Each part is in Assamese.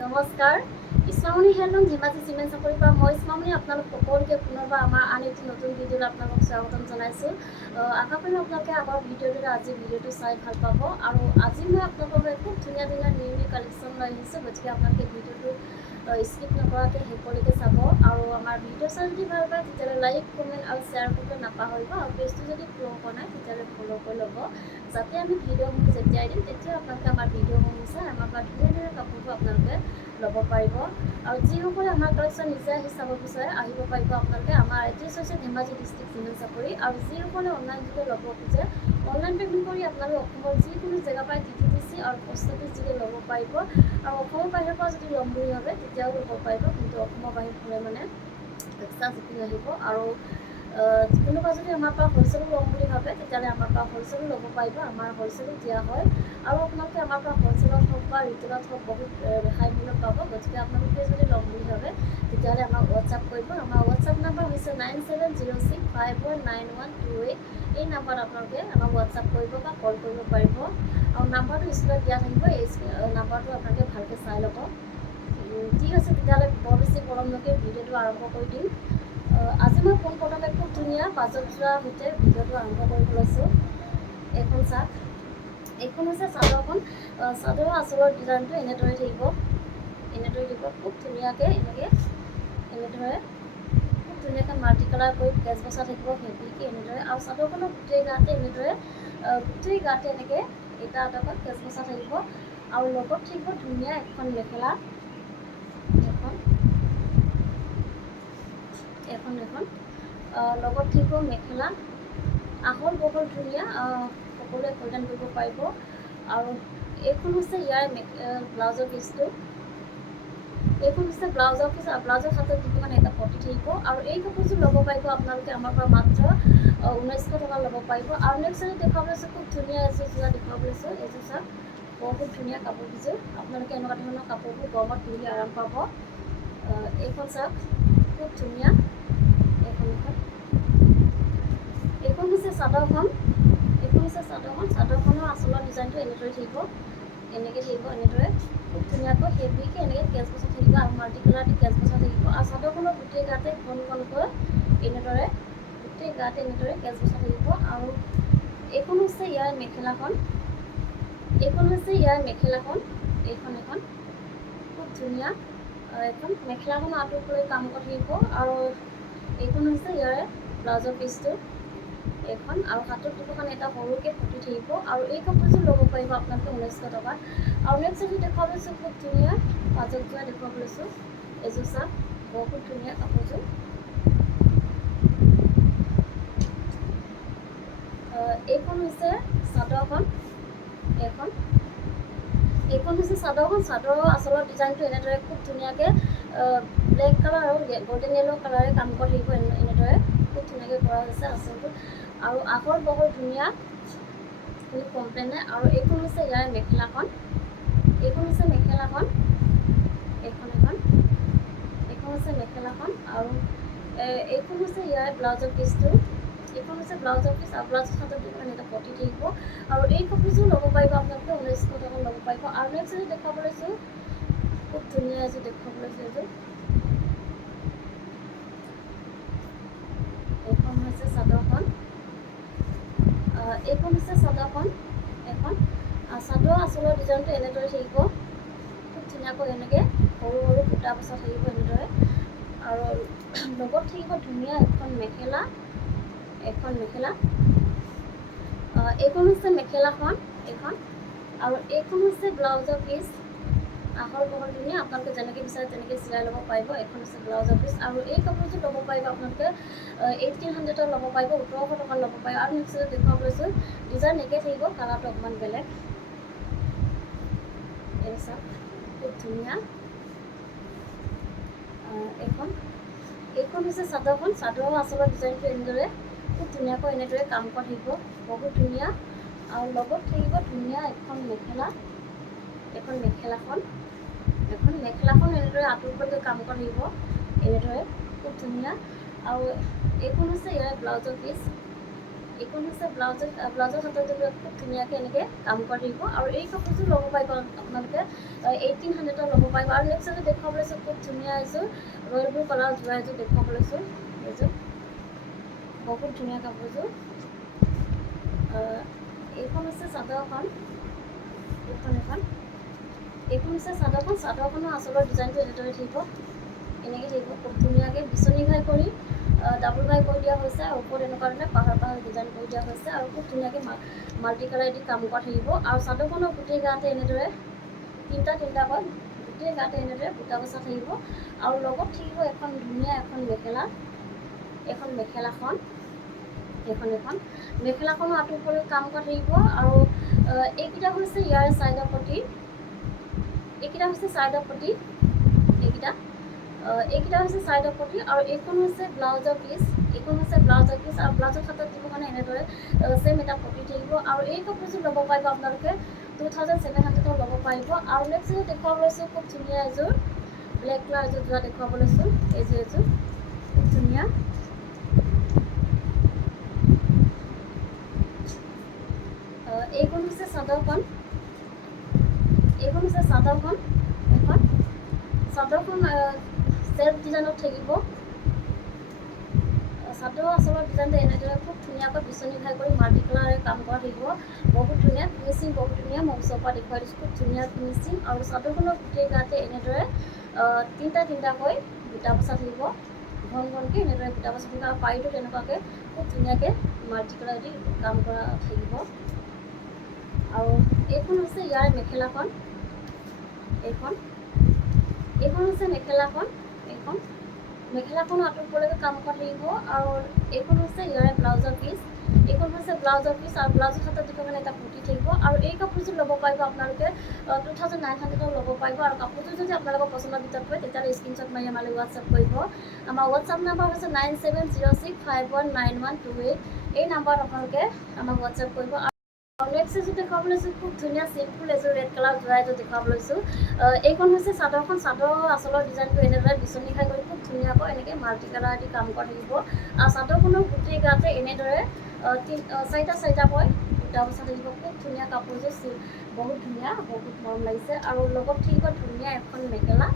নমস্কাৰ ইছমামণি হেণ্ডলুম ধেমাজি চিমেণ্ট চাপৰিৰ পৰা মই ইছমামণি আপোনালোক সকলোকে পুনৰবাৰ আমাৰ আন এটি নতুন ভিডিঅ'ত আপোনালোকক স্বাগতম জনাইছোঁ। আশা কৰিম আপোনালোকে আগৰ ভিডিঅ'টোতে আজি ভিডিঅ'টো চাই ভাল পাব আৰু আজি মই আপোনালোকৰ বাবে খুব ধুনীয়া ধুনীয়া নিউ নিউ কালেকশ্যন লৈ আহিছোঁ। গতিকে আপোনালোকে ভিডিঅ'টো স্কিপ নকৰাকৈ শেষলৈকে চাব আৰু আমাৰ ভিডিঅ' চাই যদি ভাল পায় তেতিয়াহ'লে লাইক কমেণ্ট আৰু শ্বেয়াৰ কৰিবলৈ নাপাহৰিব আৰু পেজটো যদি ফ'ল' কৰা নাই তেতিয়াহ'লে ফ'ল' কৰি ল'ব, যাতে আমি ভিডিঅ'সমূহ যেতিয়াই দিম তেতিয়া আপোনালোকে আমাৰ ভিডিঅ'সমূহ চাই আমাৰ পৰা ধুনীয়া ধুনীয়া কাপোৰবোৰ আপোনালোকে ল'ব পাৰিব। আৰু যিসকলে আমাৰ কালেকশ্যন নিজে আহি চাব বিচাৰে আহিব পাৰিব আপোনালোকে। আমাৰ এড্ৰেছ হৈছে ধেমাজি ডিষ্ট্ৰিক্ট চিমেণ্ট চাপৰি আৰু যিসকলে অনলাইন যোগে ল'ব খোজে অনলাইন পে'মেণ্ট কৰি আপোনালোকে অসমৰ যিকোনো জেগা পাই DTDC আৰু পোষ্ট অফিচ যোগে ল'ব পাৰিব আৰু অসমৰ বাহিৰৰ পৰা যদি ল'ম বুলি ভাবে তেতিয়াও ল'ব পাৰিব, কিন্তু অসমৰ বাহিৰত হ'লে মানে এক্সট্ৰা শ্বিপিং আহিব। আৰু কোনোবা যদি আমাৰ পৰা হ'লচেলো ল'ম বুলি ভাবে তেতিয়াহ'লে আমাৰ পৰা হ'লচেলো ল'ব পাৰিব, আমাৰ হ'লচেলো দিয়া হয়। আৰু আপোনালোকে আমাৰ পৰা হ'লচেলত হওক বা ৰিটেইলত হওক বহুত ৰেহাই মূল্যত পাব। গতিকে আপোনালোকে যদি ল'ম বুলি ভাবে তেতিয়াহ'লে আমাক হোৱাটছআপ কৰিব। আমাৰ হোৱাটছআপ নাম্বাৰ হৈছে 9706519128। এই নাম্বাৰত আপোনালোকে আমাক হোৱাটছআপ কৰিব বা কল কৰিব পাৰিব আৰু নাম্বাৰটো স্ক্ৰীনত দিয়া থাকিব, এই নাম্বাৰটো আপোনালোকে ভালকৈ চাই ল'ব। ঠিক আছে, তেতিয়াহ'লে বৰ বেছি পলম নকৰি ভিডিঅ'টো আৰম্ভ কৰি দিম। আজি মই পোনপ্ৰথমে খুব ধুনীয়া বাজেট যোৱাৰ সৈতে ভিডিঅ'টো আৰম্ভ কৰিব লৈছোঁ। এইখন চাওক, এইখন হৈছে চাদৰখন। চাদৰৰ আঁচলৰ ডিজাইনটো এনেদৰে থাকিব, এনেদৰে দিব খুব ধুনীয়াকৈ এনেদৰে খুব ধুনীয়াকৈ মাল্টি কালাৰ কৰি কেচ বচা থাকিব হেভিকৈ এনেদৰে। আৰু চাদৰখনৰ গোটেই গাতে এনেকৈ এটা এটাকৈ কেচ বচা থাকিব আৰু লগত থাকিব ধুনীয়া এখন মেখেলা, এখন লগত থাকিব মেখেলা, আহল বহল ধুনীয়া, সকলোৱে পৰিধান কৰিব পাৰিব। আৰু এইখন হৈছে ইয়াৰ ব্লাউজৰ পিচটো, এইখন হৈছে ব্লাউজৰ পিচ আৰু ব্লাউজৰ হাতত মানে এটা পটি থাকিব। আৰু এই কাপোৰযোৰ ল'ব পাৰিব আপোনালোকে আমাৰ পৰা মাত্ৰ 1900 টকা ল'ব পাৰিব। আৰু নেক্সট যদি দেখুৱাব লৈছোঁ খুব ধুনীয়া এযোৰ দেখুৱাব লৈছোঁ, এইযোৰ চাওক বহুত ধুনীয়া কাপোৰযোৰ। আপোনালোকে এনেকুৱা ধৰণৰ কাপোৰবোৰ গৰমত পিন্ধি আৰাম পাব। এইখন চাওক খুব ধুনীয়া, এইখন হৈছে চাদৰখন, চাদৰখনৰ আঁচলৰ ডিজাইনটো এনেদৰে থাকিব, এনেদৰে খুব ধুনীয়াকৈ হেভিকৈ এনেকৈ কেচ বচা থাকিব আৰু মাল্টি কালাৰ দি কেচ বচা থাকিব। আৰু চাদৰখনৰ গোটেই গাতে ঘন ঘনকৈ এনেদৰে কেচ বচা থাকিব। আৰু এইখন হৈছে ইয়াৰ মেখেলাখন, এইখন খুব ধুনীয়া এখন মেখেলাখন আঁতৰত লৈ কাম কৰি থাকিব। আৰু এইখন হৈছে ইয়াৰ ব্লাউজৰ পিচটো, এইখন আৰু হাতত দিব কাৰণে এটা সৰুকৈ ফুটি থাকিব। আৰু এই কাপোৰযোৰ ল'ব পাৰিব আপোনালোকে 1900 টকাত। আৰু নেক্সট যদি দেখুৱাব লৈছোঁ খুব ধুনীয়া পাজত যোৰা দেখুৱাব লৈছোঁ, এযোৰ চাওক বহুত ধুনীয়া কাপোৰযোৰ। এইখন হৈছে চাদৰখন, এইখন হৈছে চাদৰখন। চাদৰৰ আঁচলৰ ডিজাইনটো এনেদৰে খুব ধুনীয়াকৈ ব্লেক কালাৰ আৰু গল্ডেন য়েল্ল' কালাৰে কাম কৰি থাকিব, এনেদৰে খুব ধুনীয়াকৈ কৰা হৈছে আঁচলটো। আৰু আহল বহল ধুনীয়া, কোনো কমপ্লেইন নাই। আৰু এইখন হৈছে ইয়াৰ মেখেলাখন, এইখন হৈছে মেখেলাখন। আৰু এইখন হৈছে ইয়াৰ ব্লাউজৰ পিচটো, এইখন হৈছে ব্লাউজৰ পিচ আৰু ব্লাউজৰ হাতত দিব এটা পটি থাকিব। আৰু এই কাপোৰযোৰ ল'ব পাৰিব আপোনালোকে 1900 টকা ল'ব পাৰিব। আৰু নেক্সট যদি দেখুৱাব লৈছোঁ খুব ধুনীয়া এযোৰ দেখুৱাব লৈছোঁ, এইখন হৈছে চাদৰখন, চাদৰ আঁচলৰ ডিজাইনটো এনেদৰে থাকিব, খুব ধুনীয়াকৈ এনেকৈ সৰু সৰু বুটা বচা থাকিব এনেদৰে। আৰু লগত থাকিব ধুনীয়া এখন মেখেলা, এইখন হৈছে মেখেলাখন, আৰু এইখন হৈছে ব্লাউজৰ পিচ, আহল বহল ধুনীয়া। আপোনালোকে যেনেকৈ বিচাৰে তেনেকৈ চিলাই ল'ব পাৰিব। এইখন হৈছে ব্লাউজৰ পিচ। আৰু এই কাপোৰযোৰ ল'ব পাৰিব আপোনালোকে 1800 ল'ব পাৰিব, 1700 টকা ল'ব পাৰিব। আৰু নেক্সট দেখুৱাব লৈছোঁ ডিজাইন একে থাকিব, কালাৰটো অকণমান বেলেগ, এই চাওক খুব ধুনীয়া। এইখন হৈছে চাদৰখন, চাদৰৰ আঁচলৰ ডিজাইনটো এনেদৰে খুব ধুনীয়াকৈ এনেদৰে কাম কৰা থাকিব, বহুত ধুনীয়া। আৰু লগত থাকিব ধুনীয়া এখন মেখেলাখন এনেদৰে আঁতৰকৈ কাম কৰা থাকিব, এনেদৰে খুব ধুনীয়া। আৰু এইখন হৈছে ইয়াৰ ব্লাউজৰ পিচ, এইখন হৈছে ব্লাউজৰ হাতত খুব ধুনীয়াকৈ এনেকৈ কাম কৰি থাকিব আৰু এই কাপোৰযোৰ ল'ব পাৰিব আপোনালোকে 1800 ল'ব পাৰিব। আৰু নেক্সট এযোৰ দেখুৱাব লৈছোঁ খুব ধুনীয়া এযোৰ ৰয়েল ব্লু কালাৰ যোৰা এযোৰ দেখুৱাব লৈছোঁ। এইযোৰ বহুত ধুনীয়া কাপোৰযোৰ। এইখন হৈছে চাদৰখন, এইখন হৈছে চাদৰখনৰ আচলৰ ডিজাইনটো এনেদৰে থাকিব, এনেকৈ থাকিব খুব ধুনীয়াকৈ বিচনী ঘাই কৰি ডাবল ঘাই কৰি দিয়া হৈছে আৰু ওপৰত এনেকুৱা ধৰণে পাহাৰ ডিজাইন কৰি দিয়া হৈছে আৰু খুব ধুনীয়াকৈ মাল্টি কালাৰ দি কাম কৰা থাকিব। আৰু চাদৰখনৰ গোটেই গাতে এনেদৰে তিনিটাকৈ গোটেই গাতে এনেদৰে বুটা বচা থাকিব আৰু লগত থাকিব এখন ধুনীয়া মেখেলাখন, মেখেলাখনো আঁঠু কৰি কাম কৰা থাকিব। আৰু এইকেইটা হৈছে ইয়াৰ চাইডৰ পটি, এইকেইটা হৈছে চাইডৰ পটি, এইকেইটা হৈছে চাইডৰ পটি। আৰু এইখন হৈছে ব্লাউজৰ পিচ, আৰু ব্লাউজৰ হাতত দিব কাৰণে এনেদৰে চেম এটা পটি থাকিব। আৰু এই কাপোৰযোৰ ল'ব পাৰিব আপোনালোকে 2700 ল'ব পাৰিব। আৰু নেক্সট এযোৰ দেখুৱাব লৈছোঁ খুব ধুনীয়া এযোৰ ব্লেক কালাৰ এযোৰ যোৰা দেখুৱাব লৈছোঁ। এযোৰ খুব ধুনীয়া, এইখন হৈছে চাদৰখন, এইখন চাদৰখন চেল্ফ ডিজাইনত থাকিব। চাদৰ আচলৰ ডিজাইনটো এনেদৰে খুব ধুনীয়াকৈ বিচনী ঘাই কৰি মাল্টি কালাৰে কাম কৰা থাকিব, বহুত ধুনীয়া ফিনিচিং, বহুত ধুনীয়া। মই ওচৰৰ পৰা দেখুৱাই দিছোঁ খুব ধুনীয়া ফিনিচিং। আৰু চাদৰখনৰ গোটেই গাতে এনেদৰে তিনিটাকৈ বুটা বচা থাকিব, ঘনকৈ এনেদৰে বুটা বচা থাকিব। আৰু পাৰিটো তেনেকুৱাকৈ খুব ধুনীয়াকৈ মাল্টি কালাৰ দি কাম কৰা থাকিব। আৰু এইখন হৈছে ইয়াৰ মেখেলাখন, এইখন হৈছে মেখেলাখন, মেখেলাখন আঁঠু ওপৰলৈকে কাম কৰা থাকিব। আৰু এইখন হৈছে ইয়াৰ ব্লাউজৰ পিচ, আৰু ব্লাউজৰ হাতত দিব কাৰণে এটা পুটি থাকিব। আৰু এই কাপোৰযোৰ ল'ব পাৰিব আপোনালোকে 2900 ল'ব পাৰিব। আৰু কাপোৰযোৰ যদি আপোনালোকৰ পচন্দৰ ভিতৰত হয় তেতিয়াহ'লে স্ক্ৰীনশ্বট মাৰি আমালৈ হোৱাটছআপ কৰিব। আমাৰ হোৱাটছআপ নাম্বাৰ হৈছে 9706519128। এই নাম্বাৰত আপোনালোকে আমাক হোৱাটছআপ কৰিব। আৰু নেক্সট এযোৰ দেখুৱাব লৈছোঁ খুব ধুনীয়া চিম্পুল এযোৰ ৰেড কালাৰ যোৰা এযোৰ দেখুৱাব লৈছোঁ। এইখন হৈছে চাদৰখন, চাদৰৰ আচলৰ ডিজাইনটো এনেদৰে বিচনী ঘাই কৰি খুব ধুনীয়াকৈ এনেকৈ মাল্টি কালাৰ দি কাম কৰা থাকিব। আৰু চাদৰখনৰ গোটেই গাতে এনেদৰে চাৰিটাকৈ বুটা বচা থাকিব, খুব ধুনীয়া কাপোৰযোৰ, বহুত ধুনীয়া, বহুত মৰম লাগিছে। আৰু লগত থাকিব ধুনীয়া এখন মেখেলা,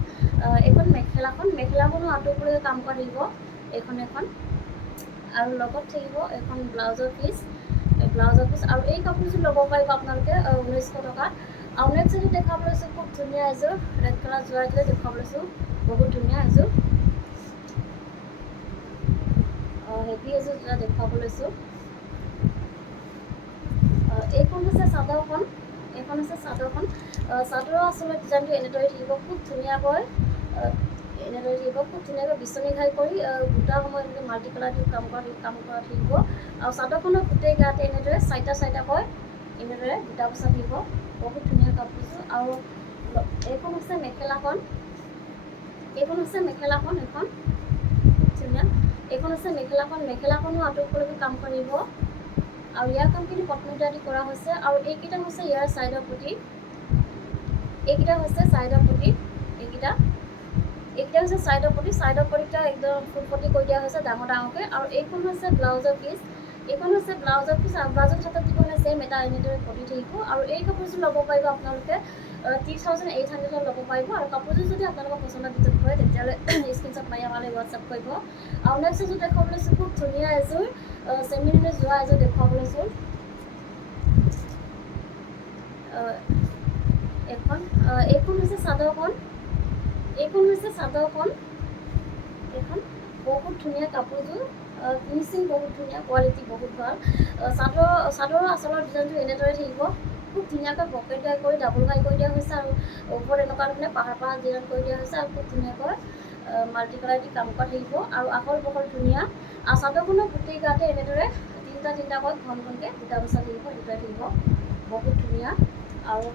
মেখেলাখনো আঁঠু ওপৰলৈকে কাম কৰা থাকিব এখন। আৰু লগত থাকিব এখন ব্লাউজৰ পিচ, আৰু এই কাপোৰযোৰ ল'ব পাৰিব আপোনালোকে 1900 টকাত। আৰু নেক্সট এযোৰ দেখুৱাব লৈছোঁ খুব ধুনীয়া এযোৰ ৰেড কালাৰ যোৰা এযোৰ দেখুৱাব লৈছোঁ, বহুত ধুনীয়া এযোৰ হেভি এযোৰ যোৰা দেখুৱাব লৈছোঁ। এইখন হৈছে চাদৰখন, চাদৰৰ আচলৰ ডিজাইনটো এনেদৰে থাকিব, খুব ধুনীয়াকৈ বিচনী ঘাই কৰি বুটা সময় এনেকৈ মাল্টি কালাৰ দি কাম কৰা থাকিব। আৰু চাদৰখনৰ গোটেই গাতে এনেদৰে চাৰিটাকৈ এনেদৰে বুটা বচা থাকিব, বহুত ধুনীয়া কাপোৰযোৰ। আৰু এইখন হৈছে মেখেলাখন, খুব ধুনীয়া, এইখন হৈছে মেখেলাখনো আঁঠু ওপৰলৈকে কাম কৰিব। আৰু ইয়াৰ কামখিনি কটন দি কৰা হৈছে। আৰু এইকেইটা হৈছে ইয়াৰ চাইডৰ পটি, হৈছে চাইডৰ পটিকেইটা একদম ফুল পটি কৰি দিয়া হৈছে ডাঙৰকৈ। আৰু এইখন হৈছে ব্লাউজৰ পিচ, আৰু ব্লাউজৰ হাতত দিব কাৰণে চেম এটা এনেদৰে পটি থাকিব। আৰু এই কাপোৰযোৰ ল'ব পাৰিব আপোনালোকে 3800 ল'ব পাৰিব। আৰু কাপোৰযোৰ যদি আপোনালোকৰ পচন্দৰ ভিতৰত হয় তেতিয়াহ'লে স্ক্ৰীনশ্বট মাৰি আমালৈ হোৱাটছআপ কৰিব। আৰু নেক্সট এযোৰ দেখুৱাব লৈছোঁ খুব ধুনীয়া এযোৰ চেমিনে যোৰা এযোৰ দেখুৱাব লৈছোঁ। এইখন হৈছে চাদৰখন, এইখন বহুত ধুনীয়া কাপোৰযোৰ, ফিনিচিং বহুত ধুনীয়া, কোৱালিটি বহুত ভাল। চাদৰৰ আচলৰ ডিজাইনটো এনেদৰে থাকিব, খুব ধুনীয়াকৈ পকেট ঘাই কৰি ডাবল ঘাই কৰি দিয়া হৈছে। আৰু ওপৰত এনেকুৱা ধৰণে পাহাৰ ডিজাইন কৰি দিয়া হৈছে। আৰু খুব ধুনীয়াকৈ মাল্টি কালাৰ দি কাম কৰা থাকিব। আৰু আহল বহল ধুনীয়া। আৰু চাদৰখনৰ গোটেই গাতে এনেদৰে তিনিটাকৈ ঘনকৈ বুটা বচা থাকিব, এনেদৰে থাকিব, বহুত ধুনীয়া। আৰু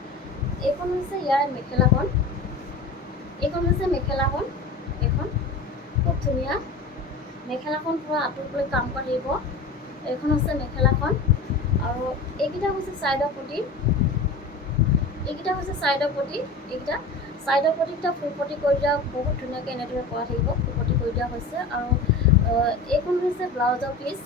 এইখন হৈছে ইয়াৰ মেখেলাখন, এইখন খুব ধুনীয়া। মেখেলাখন পূৰা আঁঠু ওপৰলৈ কাম কৰা থাকিব, এইখন হৈছে মেখেলাখন। আৰু এইকেইটা হৈছে চাইডৰ পটি, চাইডৰ পটিকেইটা ফুল পটি কৰি দিয়া, বহুত ধুনীয়াকৈ এনেদৰে কৰা থাকিব, ফুল পটি কৰি দিয়া হৈছে। আৰু এইখন হৈছে ব্লাউজৰ পিচ,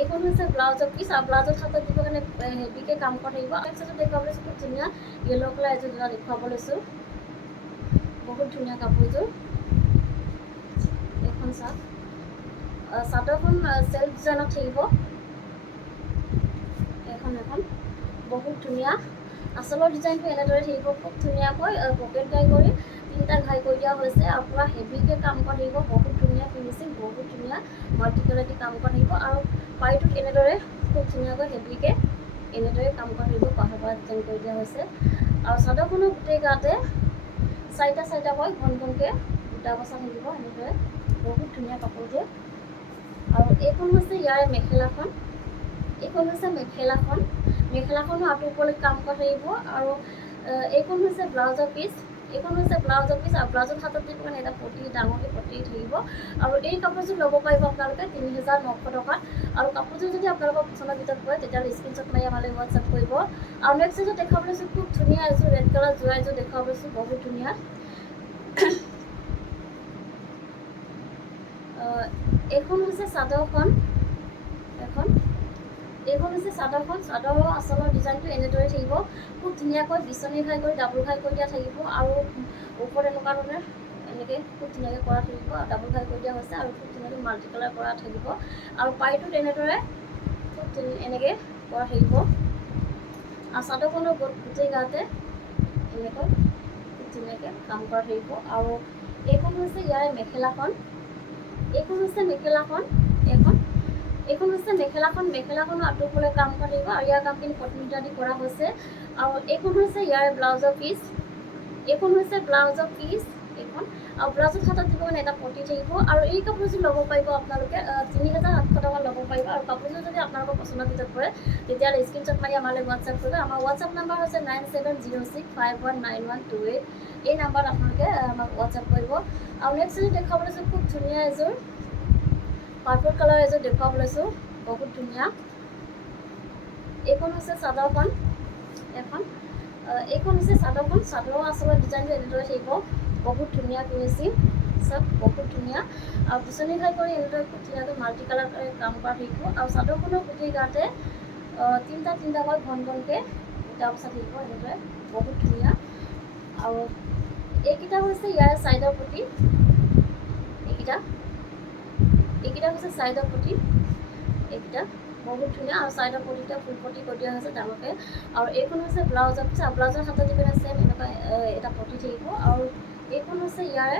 এইখন হৈছে ব্লাউজৰ পিচ আৰু ব্লাউজত হাতত দিবৰ কাৰণে হেভিকৈ কাম কৰা থাকিব। নেক্সট এযোৰ দেখুৱাব লৈছোঁ খুব ধুনীয়া য়েল্ল' কালাৰ এযোৰ যোৰা দেখুৱাব লৈছোঁ। বহুত ধুনীয়া কাপোৰযোৰ। এইখন চাওক, চাদৰখন চেল্ফ ডিজাইনত থাকিব। এখন বহুত ধুনীয়া আঁচলৰ ডিজাইনটো এনেদৰে থাকিব। খুব ধুনীয়াকৈ পকেট ঘাই কৰি 3টা ঘাই কৰি দিয়া হৈছে আৰু পূৰা হেভিকৈ কাম কৰা থাকিব। বহুত ধুনীয়া ফিনিচিং, বহুত ধুনীয়া মাল্টি কালাৰ দি কাম কৰা থাকিব আৰু পাৰীটোত এনেদৰে খুব ধুনীয়াকৈ হেভিকৈ এনেদৰে কাম কৰা থাকিব। পাহাৰ পৰা ডিজাইন কৰি দিয়া হৈছে আৰু চাদৰখনৰ গোটেই গাতে 4টা ঘন ঘনকৈ বুটা বচা থাকিব। এনেদৰে বহুত ধুনীয়া কাপোৰযোৰ। আৰু এইখন হৈছে ইয়াৰে মেখেলাখন। এইখন হৈছে মেখেলাখনো আঁতৰ ওপৰলৈ কাম কৰা থাকিব আৰু এইখন হৈছে ব্লাউজৰ পিচ। আৰু ব্লাউজৰ হাতত দিব কাৰণে এটা পটি, ডাঙৰকৈ পটি থাকিব। আৰু এই কাপোৰযোৰ ল'ব পাৰিব আপোনালোকে 3,900 টকাত। আৰু কাপোৰযোৰ যদি আপোনালোকৰ পচন্দৰ ভিতৰত পৰে তেতিয়াহ'লে স্ক্ৰীনশ্বট মাৰি আমালৈ হোৱাটছআপ কৰিব। আৰু নেক্সট এযোৰ দেখাব লৈছোঁ, খুব ধুনীয়া এযোৰ ৰেড কালাৰ যোৰা এযোৰ দেখাব লৈছোঁ। বহুত ধুনীয়া। এইখন হৈছে চাদৰখন। এইখন হৈছে চাদৰখন। চাদৰৰ আঁচলৰ ডিজাইনটো এনেদৰে থাকিব। খুব ধুনীয়াকৈ বিচনী ঘাই কৰি ডাবুল ঘাই কৰি দিয়া থাকিব আৰু ওপৰত এনেকুৱা ধৰণে এনেকৈ খুব ধুনীয়াকৈ কৰা থাকিব। ডাবুল ঘাই কৰি দিয়া হৈছে আৰু খুব ধুনীয়াকৈ মাল্টি কালাৰ কৰা থাকিব। আৰু পাৰীটোত এনেদৰে খুব এনেকৈ কৰা থাকিব। আৰু চাদৰখনৰ গোটেই গাতে এনেকৈ খুব ধুনীয়াকৈ কাম কৰা থাকিব। আৰু এইখন হৈছে ইয়াৰে মেখেলাখন। এইখন হৈছে মেখেলাখনো আঁতৰ ওপৰলৈ কাম কৰা থাকিব আৰু ইয়াৰ কামখিনি কটন দি কৰা হৈছে। আৰু এইখন হৈছে ইয়াৰে ব্লাউজৰ পিচ। এইখন আৰু ব্লাউজত হাতত দিব কাৰণে এটা পটি থাকিব। আৰু এই কাপোৰযোৰ ল'ব পাৰিব আপোনালোকে 3,800 টকাত ল'ব পাৰিব। আৰু কাপোৰযোৰ যদি আপোনালোকৰ পচন্দৰ ভিতৰত পৰে তেতিয়াহ'লে স্ক্ৰীনশ্বট মাৰি আমালৈ হোৱাটছআপ কৰিব। আমাৰ হোৱাটছআপ নাম্বাৰ হৈছে 9706519128। এই নাম্বাৰত আপোনালোকে আমাক হোৱাটছআপ কৰিব। আৰু নেক্সট এযোৰ দেখুৱাব লৈছোঁ, খুব ধুনীয়া এযোৰ পাৰ্পল কালাৰ এযোৰ দেখুৱাব লৈছোঁ। বহুত ধুনীয়া। এইখন হৈছে চাদৰখন। চাদৰৰ আঁচলৰ ডিজাইনটো এনেদৰে থাকিব। বহুত ধুনীয়া ফিনিচিং, চব বহুত ধুনীয়া। আৰু বিচনী ঘাই কৰি এনেদৰে খুব ধুনীয়াকৈ মাল্টি কালাৰ কাম কৰা থাকিব। আৰু চাদৰখনৰ গোটেই গাতে 3টাকৈ ঘন ঘনকৈ বুটা বচা থাকিব। এনেদৰে বহুত ধুনীয়া। আৰু এইকেইটা হৈছে ইয়াৰ ছাইডৰ পটি। এইকেইটা হৈছে ছাইডৰ পটি। এইকেইটা বহুত ধুনীয়া। আৰু ছাইডৰ পটিতে ফুল পটি কৰি দিয়া হৈছে ডাঙৰকৈ। আৰু এইখন হৈছে ব্লাউজৰ পিচ। আৰু ব্লাউজৰ হাতত দি পেলাই ছেম এনেকুৱা এটা পটি থাকিব। আৰু এইখন হৈছে ইয়াৰে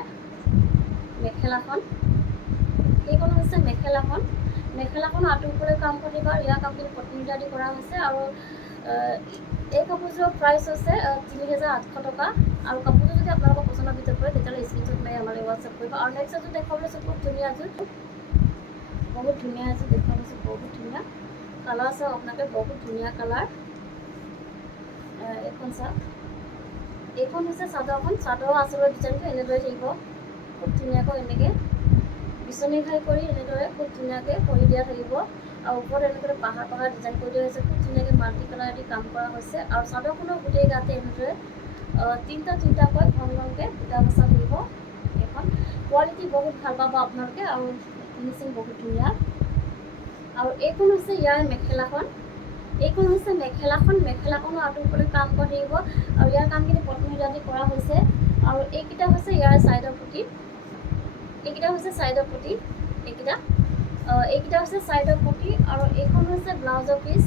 মেখেলাখন আঁতৰ ওপৰলৈ কাম কৰি দিব। আৰু ইয়াৰ কামখিনি কটন দি কৰা হৈছে। আৰু এই কাপোৰযোৰৰ প্ৰাইচ হৈছে 3,800 টকা। আৰু কাপোৰযোৰ যদি আপোনালোকৰ পচন্দৰ ভিতৰত পৰে তেতিয়াহ'লে স্ক্ৰীনশ্বট মাৰি আমালৈ হোৱাটছআপ কৰিব। আৰু নেক্সট এযোৰ দেখুৱাব লৈছোঁ, খুব ধুনীয়া এযোৰ। বহুত ধুনীয়া এযোৰ দেখুৱাব লৈছোঁ। বহুত ধুনীয়া কালাৰ চাওক আপোনালোকে, বহুত ধুনীয়া কালাৰ। এইখন চাওক, এইখন হৈছে চাদৰখন। চাদৰৰ আঁচলৰ ডিজাইনটো এনেদৰে থাকিব। খুব ধুনীয়াকৈ এনেকৈ বিচনী ঘাই কৰি এনেদৰে খুব ধুনীয়াকৈ কৰি দিয়া থাকিব। আৰু ওপৰত এনেকৈ পাহাৰ ডিজাইন কৰি দিয়া হৈছে। খুব ধুনীয়াকৈ মাল্টি কালাৰ দি কাম কৰা হৈছে। আৰু চাদৰখনৰ গোটেই গাতে এনেদৰে 3টাকৈ ঘন ঘনকৈ বুটা বচা থাকিব। এইখন কোৱালিটি বহুত ভাল পাব আপোনালোকে আৰু ফিনিচিং বহুত ধুনীয়া। আৰু এইখন হৈছে ইয়াৰ মেখেলাখনো আঁতৰ ওপৰলৈ কাম কৰা থাকিব। আৰু ইয়াৰ কামখিনি কটন দি কৰা হৈছে। আৰু এইকেইটা হৈছে ইয়াৰ ছাইডৰ পটি। এইকেইটা হৈছে ছাইডৰ পটি। আৰু এইখন হৈছে ব্লাউজৰ পিচ।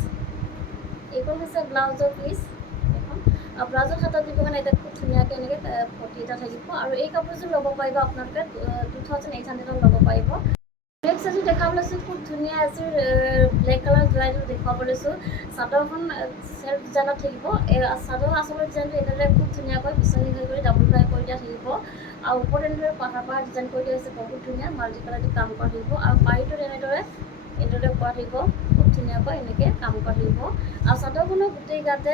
আৰু ব্লাউজৰ হাতত দিব কাৰণে এটা খুব ধুনীয়াকৈ এনেকৈ পটি এটা থাকিব। আৰু এই কাপোৰযোৰ ল'ব পাৰিব আপোনালোকে 2,800 ল'ব পাৰিব। নেক্সট এযোৰ দেখাব লৈছোঁ, খুব ধুনীয়া এযোৰ ব্লেক কালাৰ যোৰা এযোৰ দেখুৱাব লৈছোঁ। চাদৰখন চেল্ফ ডিজাইনত থাকিব। চাদৰ আঁচলৰ ডিজাইনটো এনেদৰে খুব ধুনীয়াকৈ বিচনী ঘাই কৰি ডাবুল ঘাই কৰি দিয়া থাকিব। আৰু ওপৰত এনেদৰে পাহাৰ ডিজাইন কৰি দিয়া হৈছে। বহুত ধুনীয়া মাল্টি কালাৰ দি কাম কৰা থাকিব। আৰু পাৰীটোত এনেদৰে কৰা থাকিব। খুব ধুনীয়াকৈ এনেকৈ কাম কৰা থাকিব। আৰু চাদৰখনৰ গোটেই গাতে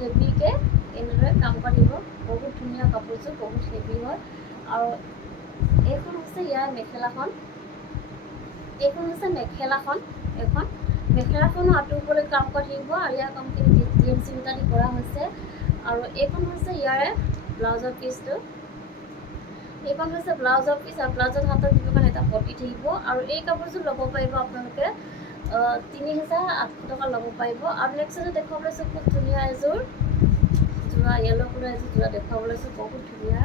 হেভিকৈ এনেদৰে কাম কৰা থাকিব। বহুত ধুনীয়া কাপোৰযোৰ, বহুত হেভি হয়। আৰু এইখন হৈছে ইয়াৰ মেখেলাখনো আঁতৰ ওপৰলৈ কাম কৰা থাকিব। আৰু ইয়াৰ কামখিনি DMC বুটা দি কৰা হৈছে। আৰু এইখন হৈছে ইয়াৰে ব্লাউজৰ পিচটো। আৰু ব্লাউজত হাতত দিব কাৰণে এটা পটি থাকিব। আৰু এই কাপোৰযোৰ ল'ব পাৰিব আপোনালোকে 3800 টকা ল'ব পাৰিব। আৰু নেক্সট এযোৰ দেখুৱাব লৈছোঁ খুব ধুনীয়া এযোৰ যোৰা য়েল্ল' কালাৰ এযোৰ যোৰা দেখুৱাব লৈছোঁ। বহুত ধুনীয়া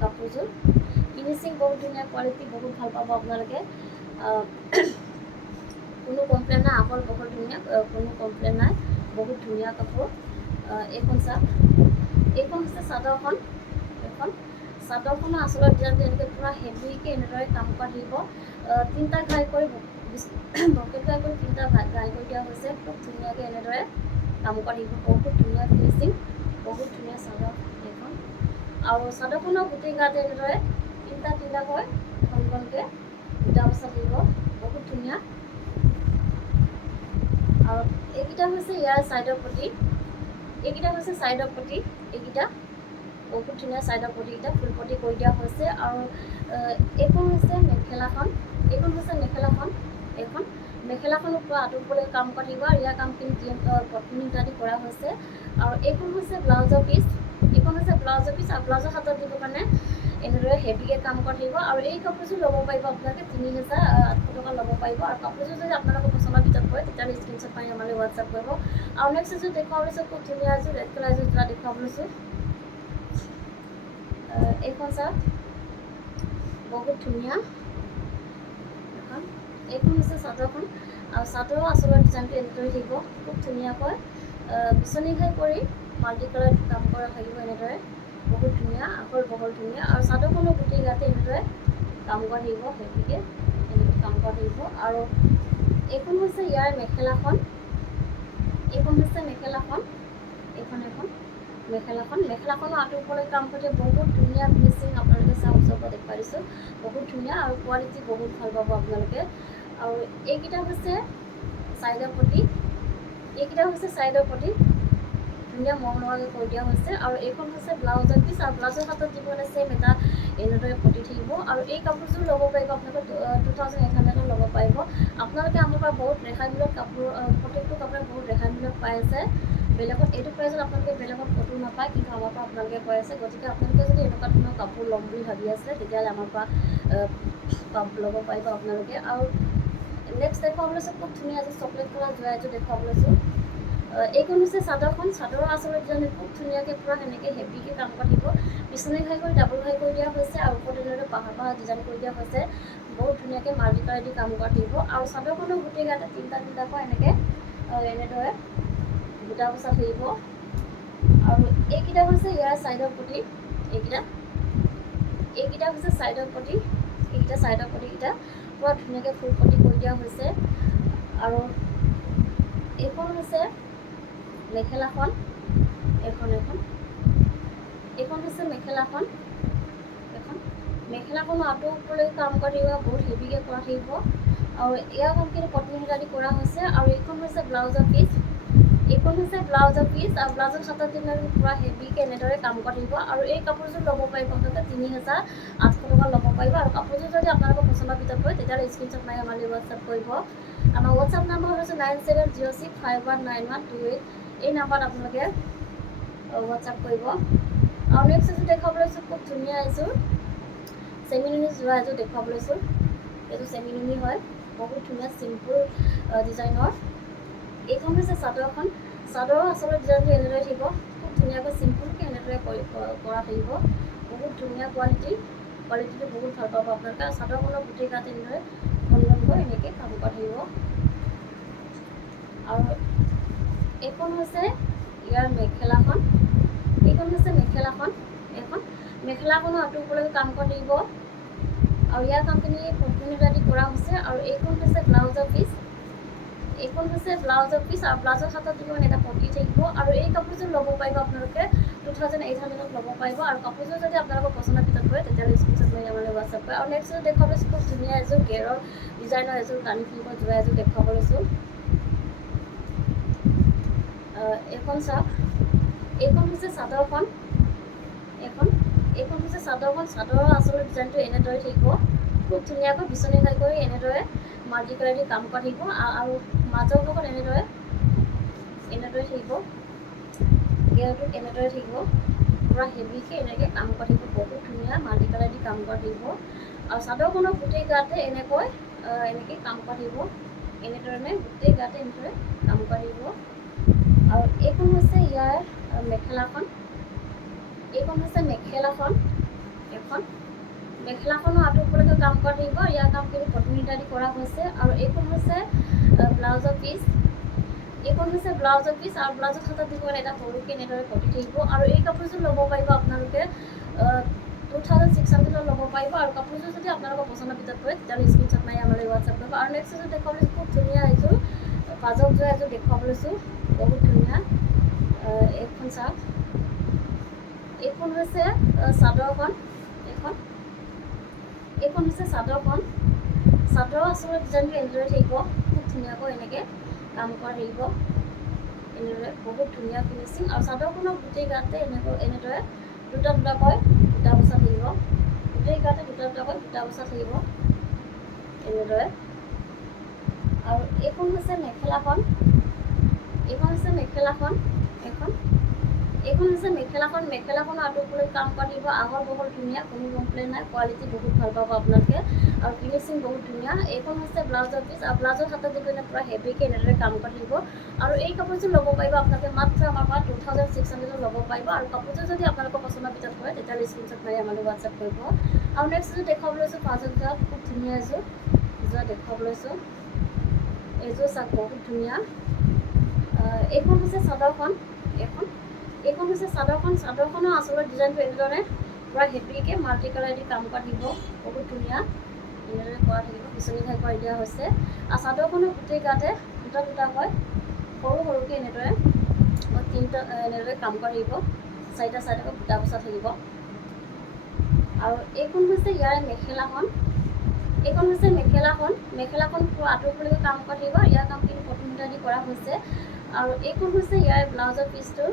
কাপোৰযোৰ, ফিনিচিং বহুত ধুনীয়া, কোৱালিটি বহুত ভাল পাব আপোনালোকে। কোনো কমপ্লেইন নাই, আহল বহল ধুনীয়া, কোনো কমপ্লেইন নাই, বহুত ধুনীয়া কাপোৰ। এইখন চাওক, এইখন হৈছে চাদৰখন। এইখন চাদৰখনৰ আচলত ডিজাইনটো এনেকৈ পূৰা হেভিকৈ এনেদৰে কাম কৰা থাকিব। 3টা ঘাই কৰি বকেট ঘাই কৰি 3টা ঘাই কৰি দিয়া হৈছে। খুব ধুনীয়াকৈ এনেদৰে কাম কৰা থাকিব, বহুত ধুনীয়া ফিনিচিং, বহুত ধুনীয়া চাদৰ এইখন। আৰু চাদৰখনৰ গোটেই গাতে এনেদৰে 3টাকৈ ঘনকৈ বুটা বচা থাকিব, বহুত ধুনীয়া। আৰু এইকেইটা হৈছে ইয়াৰ ছাইডৰ পটি, এইকেইটা হৈছে ছাইডৰ পটি, এইকেইটা বহুত ধুনীয়া ছাইডৰ পটিকেইটা ফুল পটি কৰি দিয়া হৈছে। আৰু এইখন হৈছে মেখেলাখন, এইখন হৈছে মেখেলাখন। এইখন মেখেলাখনৰ পৰা আঁতৰিবলৈ কাম কৰা থাকিব, আৰু ইয়াৰ কামখিনি পত্নী ইত্যাদি কৰা হৈছে। আৰু এইখন হৈছে ব্লাউজৰ পিচ, এইখন হৈছে ব্লাউজৰ পিচ, আৰু ব্লাউজৰ হাতত দিবৰ কাৰণে এনেদৰে হেভিকৈ কাম কৰা থাকিব। আৰু এই কাপোৰযোৰ ল'ব পাৰিব আপোনালোকে 3800 টকা ল'ব পাৰিব। আৰু কাপোৰযোৰ যদি আপোনালোকৰ পচন্দৰ ভিতৰত পৰে তেতিয়াহ'লে স্ক্ৰীনশ্বট মাৰি আমালৈ হোৱাটছআপ কৰিব। আৰু নেক্সট এযোৰ দেখুৱাব লৈছোঁ, খুব ধুনীয়া এযোৰ ৰেড কালাৰ এযোৰ যোৰা দেখুৱাব লৈছোঁ। এইখন চাওক, বহুত ধুনীয়া এখন। এইখন হৈছে চাদৰখন, আৰু চাদৰৰ আচলৰ ডিজাইনটো এনেদৰে থাকিব, খুব ধুনীয়াকৈ বিচনী ঘাই কৰি মাল্টি কালাৰ কাম কৰা থাকিব এনেদৰে, বহুত ধুনীয়া, আহল বহল ধুনীয়া। আৰু চাদৰখনৰ গোটেই গাতে এনেদৰে কাম কৰা থাকিব, হেভিকৈ এনেকৈ কাম কৰা থাকিব। আৰু এইখন হৈছে ইয়াৰ মেখেলাখন, এইখন হৈছে মেখেলাখন, এইখন মেখেলাখনৰ আঁতৰিবলৈ কাম কৰি বহুত ধুনীয়া ফিনিচিং। আপোনালোকে চাওক, ওচৰৰ পৰা দেখুৱাই দিছোঁ, বহুত ধুনীয়া, আৰু কোৱালিটি বহুত ভাল পাব আপোনালোকে। আৰু এইকেইটা হৈছে ছাইডৰ পটি, এইকেইটা হৈছে ছাইডৰ পটি, ধুনীয়া মৰমলগাকৈ কৰি দিয়া হৈছে। আৰু এইখন হৈছে ব্লাউজৰ পিচ, আৰু ব্লাউজৰ হাতত দিবলৈ ছেম এটা এনেদৰে পটি থাকিব। আৰু এই কাপোৰযোৰ ল'ব পাৰিব আপোনালোকে 2800 ল'ব পাৰিব। আপোনালোকে আমাৰ পৰা বহুত ৰেহাই মূল্যত কাপোৰ, প্ৰত্যেকটো কাপোৰে বহুত ৰেহাই মূল্যত পাই আছে। বেলেগত এইটো প্ৰাইজত আপোনালোকে বেলেগত ক'তো নাপায়, কিন্তু আমাৰ পৰা আপোনালোকে পাই আছে। গতিকে আপোনালোকে যদি এনেকুৱা ধৰণৰ কাপোৰ ল'ম বুলি ভাবি আছে তেতিয়াহ'লে আমাৰ পৰা ল'ব পাৰিব আপোনালোকে। আৰু নেক্সট দেখুৱাব লৈছোঁ, খুব ধুনীয়া এযোৰ চকলেট কালাৰ যোৰা এযোৰ দেখুৱাব লৈছোঁ। এইখন হৈছে চাদৰখন, চাদৰৰ আচলত ডিজাইনটো খুব ধুনীয়াকৈ পূৰা সেনেকৈ হেভিকৈ কাম কৰা থাকিব, বিচনী ঘাই কৰি ডাবল ঘাই কৰি দিয়া হৈছে, আৰু ওপৰত এনেদৰে পাহাৰ ডিজাইন কৰি দিয়া হৈছে, বহুত ধুনীয়াকৈ মাল্টি কালাৰ দি কাম কৰা থাকিব। আৰু চাদৰখনৰ গোটেই গাতে 3টাকৈ এনেদৰে বুটা বচা থাকিব। আৰু এইকেইটা হৈছে ইয়াৰ ছাইডৰ পটি, এইকেইটা হৈছে ছাইডৰ পটি, এইকেইটা ছাইডৰ পটিকেইটা পূৰা ধুনীয়াকৈ ফুল পটি কৰি দিয়া হৈছে। আৰু এইখন হৈছে মেখেলাখন, এইখন হৈছে মেখেলাখন, মেখেলাখনৰ আঁতৰিবলৈ কাম কৰা থাকিব, বহুত হেভিকৈ কৰা থাকিব। আৰু এয়া কামখিনি পত্নী সূতা দি কৰা হৈছে। আৰু এইখন হৈছে ব্লাউজৰ পিচ, এইখন হৈছে ব্লাউজৰ পিচ, আৰু ব্লাউজৰ হাতত দিবলৈ পূৰা হেভিকৈ এনেদৰে কাম কৰা থাকিব। আৰু এই কাপোৰযোৰ ল'ব পাৰিব আপোনালোকে 3800 টকা ল'ব পাৰিব। আৰু কাপোৰযোৰ যদি আপোনালোকৰ পচন্দৰ ভিতৰত পৰে তেতিয়াহ'লে স্ক্ৰীনশ্বট মাৰি আমালৈ হোৱাটছআপ কৰিব। আমাৰ হোৱাটছআপ নাম্বাৰ হৈছে 9706519128। এই নাম্বাৰত আপোনালোকে হোৱাটছআপ কৰিব। আৰু নেক্সট এযোৰ দেখুৱাব লৈছোঁ, খুব ধুনীয়া এযোৰ চেমিনুনি যোৰা এযোৰ দেখুৱাব লৈছোঁ। এইটো চেমিনুনি হয়, বহুত ধুনীয়া চিম্পুল ডিজাইনৰ। এইখন হৈছে চাদৰখন, চাদৰৰ আচলৰ ডিজাইনটো এনেদৰে থাকিব, খুব ধুনীয়াকৈ চিম্পুলকৈ এনেদৰে কৰা থাকিব, বহুত ধুনীয়া কোৱালিটিটো বহুত ভাল পাব আপোনালোকে। আৰু চাদৰখনৰ গোটেই গাত এনেদৰে ঘনকৈ এনেকৈ কাম কৰা থাকিব। আৰু এইখন হৈছে ইয়াৰ মেখেলাখন, এইখন হৈছে মেখেলাখন, এইখন মেখেলাখনৰ আঁতৰিবলৈ কাম কৰা থাকিব, আৰু ইয়াৰ কামখিনি পত্নী সূতা দি কৰা হৈছে। আৰু এইখন হৈছে ব্লাউজৰ পিচ, এইখন হৈছে ব্লাউজৰ পিচ, আৰু ব্লাউজৰ হাতত দিব এটা পটি থাকিব। আৰু এই কাপোৰযোৰ ল'ব পাৰিব আপোনালোকে 2800 ল'ব পাৰিব। আৰু কাপোৰযোৰ যদি আপোনালোকৰ পচন্দৰ ভিতৰত পৰে তেতিয়াহ'লে স্ক্ৰীনশ্বট মাৰি আমালৈ হোৱাটছআপ কৰে। আৰু নেক্সট দেখুৱাব লৈছোঁ, খুব ধুনীয়া এযোৰ গেৰৰ ডিজাইনৰ এযোৰ কানি ফিলিমৰ যোৰা এযোৰ দেখুৱাব লৈছোঁ। এইখন চাওক, এইখন হৈছে চাদৰখন, এইখন হৈছে চাদৰখন, চাদৰৰ আচলৰ ডিজাইনটো এনেদৰে থাকিব, খুব ধুনীয়াকৈ বিচনী ঘাই কৰি এনেদৰে মাল্টি কালাৰ দি কাম কৰা থাকিব। আৰু মাজৰ লগত এনেদৰে থাকিব, গেৰটোত এনেদৰে থাকিব, পূৰা হেভিকৈ এনেকৈ কাম কৰা থাকিব, বহুত ধুনীয়া মাল্টি কালাৰ দি কাম কৰা থাকিব। আৰু চাদৰখনৰ গোটেই গাতে এনেকৈ কাম কৰা থাকিব, এনেধৰণে গোটেই গাতে এনেদৰে কাম কৰিব। আৰু এইখন হৈছে ইয়াৰ মেখেলাখন। এইখন হৈছে মেখেলাখন। এখন মেখেলাখনো আঁঠুৰলৈকে কাম কৰা থাকিব। ইয়াৰ কামখিনি পদ্মিনী দি কৰা হৈছে। আৰু এইখন হৈছে ব্লাউজৰ পিচ। এইখন হৈছে ব্লাউজৰ পিচ আৰু ব্লাউজৰ হাতত দিব এটা সৰুকৈ এনেদৰে কটি থাকিব। আৰু এই কাপোৰযোৰ ল'ব পাৰিব আপোনালোকে 2600 ল'ব পাৰিব। আৰু কাপোৰযোৰ যদি আপোনালোকৰ পচন্দৰ ভিতৰত পৰে তেতিয়াহ'লে স্ক্ৰীনশ্বট মাৰি আমালৈ হোৱাটছআপ কৰিব। আৰু নেক্সট এযোৰ দেখুৱাবলৈ খুব ধুনীয়া এযোৰ পাজক যোৰা এযোৰ দেখুৱাব লৈছোঁ, বহুত ধুনীয়া। এইখন চাওক, এইখন হৈছে চাদৰখন। এইখন হৈছে চাদৰখন। চাদৰ আচলতে ডিজাইনটো এনেদৰে থাকিব, খুব ধুনীয়াকৈ এনেকৈ কাম কৰা থাকিব, এনেদৰে বহুত ধুনীয়া ফিনিচিং। আৰু চাদৰখনৰ গোটেই গাতে এনেদৰে দুটা দুটাকৈ বুটা বচা থাকিব। গোটেই গাতে দুটা দুটাকৈ বুটা বচা থাকিব এনেদৰে। আৰু এইখন হৈছে মেখেলাখন। এইখন হৈছে মেখেলাখন। এইখন হৈছে মেখেলাখন। মেখেলাখনৰ আঁঠুৰলৈ কাম কৰা থাকিব, আহল বহল ধুনীয়া, কোনো কমপ্লেইন নাই। কোৱালিটি বহুত ভাল পাব আপোনালোকে আৰু ফিনিচিং বহুত ধুনীয়া। এইখন হৈছে ব্লাউজৰ পিচ আৰু ব্লাউজৰ হাতত দি পিনে পূৰা হেভিকৈ এনেদৰে কাম কৰা থাকিব। আৰু এই কাপোৰযোৰ ল'ব পাৰিব আপোনালোকে মাত্ৰ আমাৰ পৰা 2600 ল'ব পাৰিব। আৰু কাপোৰযোৰ যদি আপোনালোকৰ পচন্দৰ ভিতৰত পৰে তেতিয়াহ'লে স্ক্ৰীনশ্বট মাৰি আমালৈ হোৱাটছআপ কৰিব। আৰু নেক্সট এযোৰ দেখুৱাব লৈছোঁ পাঁচযোৰ যোৰা, খুব ধুনীয়া এযোৰ দেখুৱাব লৈছোঁ। এইযোৰ চাওক, বহুত ধুনীয়া। এইখন হৈছে চাদৰখন। এইখন হৈছে চাদৰখন। চাদৰখনৰ আচলৰ ডিজাইনটো এনেধৰণে পূৰা হেভিকৈ মাল্টি কালাৰ দি কাম কৰা থাকিব, বহুত ধুনীয়া এনেদৰে কৰা থাকিব। পিছলি ঠাই কৰি দিয়া হৈছে। আৰু চাদৰখনৰ গোটেই গাতে দুটা দুটাকৈ সৰু সৰুকৈ এনেদৰে তিনিটা এনেদৰে কাম কৰা থাকিব, চাৰিটা চাৰিটাকৈ বুটা বচা থাকিব। আৰু এইখন হৈছে ইয়াৰ মেখেলাখন। এইখন হৈছে মেখেলাখন। মেখেলাখন পূৰা আঁঠুৰলৈকে কাম কৰা থাকিব। ইয়াৰ কামখিনি পদ্মিনী দি কৰা হৈছে। আৰু এইখন হৈছে ইয়াৰ ব্লাউজৰ পিচটো।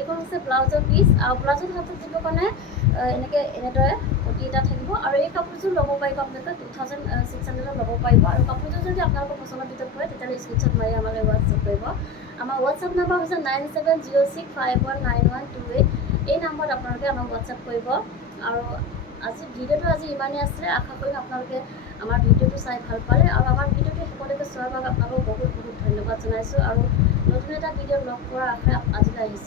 এইখন হৈছে ব্লাউজৰ পিচ। আৰু ব্লাউজৰ হাতত দিবৰ কাৰণে এনেদৰে পটি এটা থাকিব। আৰু এই কাপোৰযোৰ ল'ব পাৰিব আপোনালোকে 2600 ল'ব পাৰিব। আৰু কাপোৰযোৰ যদি আপোনালোকৰ পচন্দৰ ভিতৰত পৰে তেতিয়াহ'লে স্ক্ৰীনশ্বট মাৰি আমালৈ হোৱাটছআপ কৰিব। আমাৰ হোৱাটছআপ নাম্বাৰ হৈছে 9706519128। এই নাম্বাৰত আপোনালোকে আমাক হোৱাটছআপ কৰিব। আৰু ভিডিঅ'টো আজি ইমানেই আছিলে। আশা কৰিম আপোনালোকে আমাৰ ভিডিঅ'টো চাই ভাল পালে। আৰু আমাৰ ভিডিঅ'টো শেষলৈকে চোৱাৰ বাবে আপোনালোকক বহুত বহুত ধন্যবাদ জনাইছোঁ। আৰু নতুন এটা ভিডিঅ'ত লগ পোৱাৰ আশাৰে আজিলৈ আহিছোঁ।